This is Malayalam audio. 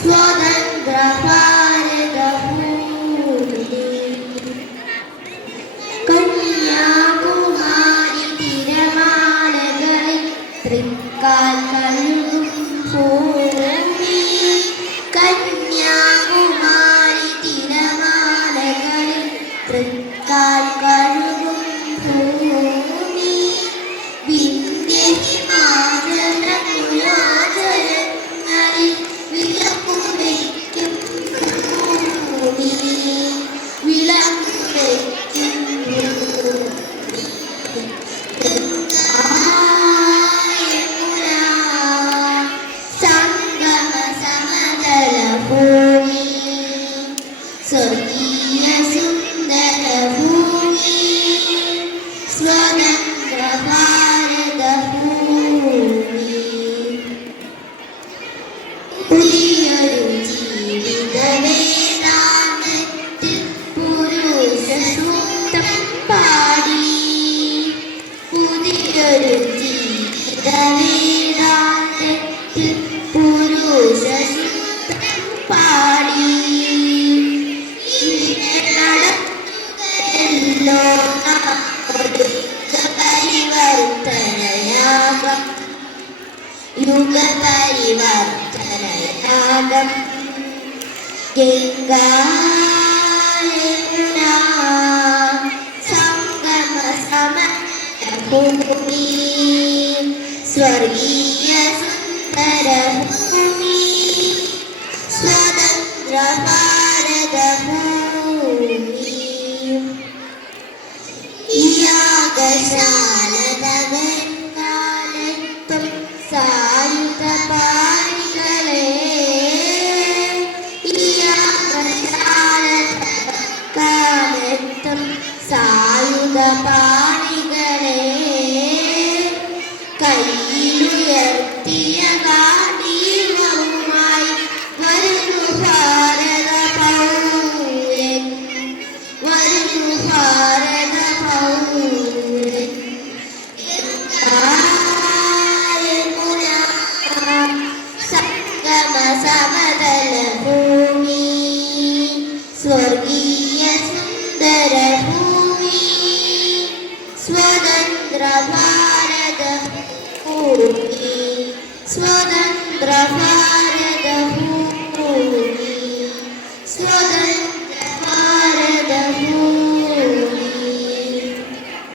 സ്വതന്ത്ര ഭാരതഭൂമി കന്യാകുമാരി തിരമാലകളിൽ തൃക്കാൽ കഴുകും ഭൂമി കന്യാകുമാരി തിരമാലകളിൽ തൃക്കാൽ കഴുകും ഭൂമി വിന്ധ്യ ഹിമാചല പുരാതനങ്ങളിൽ വിളക്കും വയ്ക്കും ഭൂമി വിളക്കും വയ്ക്കും സംഗമ സമതല ഭൂമി സ്വർഗീയ സുന്ദര ഭൂമി സ്വതന്ത്ര ഭാരത ഭൂമി പുതിയൊരു ജീവിത വേദാന്തത്തിൽ പുരുഷ സൂക്തം പാടി പുതിയൊരു ജീവിത വേദാന്തത്തിൽ പുരുഷ സൂക്തം പാടി പരിവർത്തനയാഗം യുഗപരിവർത്തനയാഗം ഗംഗാ യമുനാ സംഗമ സമഭൂമി സ്വർഗീയ സുന്ദര ഭൂമി സ്വതന്ത്ര ഭാരത ഭൂമി യാഗശാലതകർക്കാലത്തും സായുധ പാണികളെ യാഗശാലതകർക്കാലത്തും സായുധ പാണികളെ കയ്യിലുയർത്തിയ ഗാന്ധീവവുമായി വരുന്നു ഭാരത പൗരൻ വരുന്നു ഭാരത പൗരൻ സംഗമ സമതല ഭൂമി സ്വർഗീയ സുന്ദര ഭൂമി സ്വതന്ത്ര ഭാരത ഭൂമി സ്വതന്ത്ര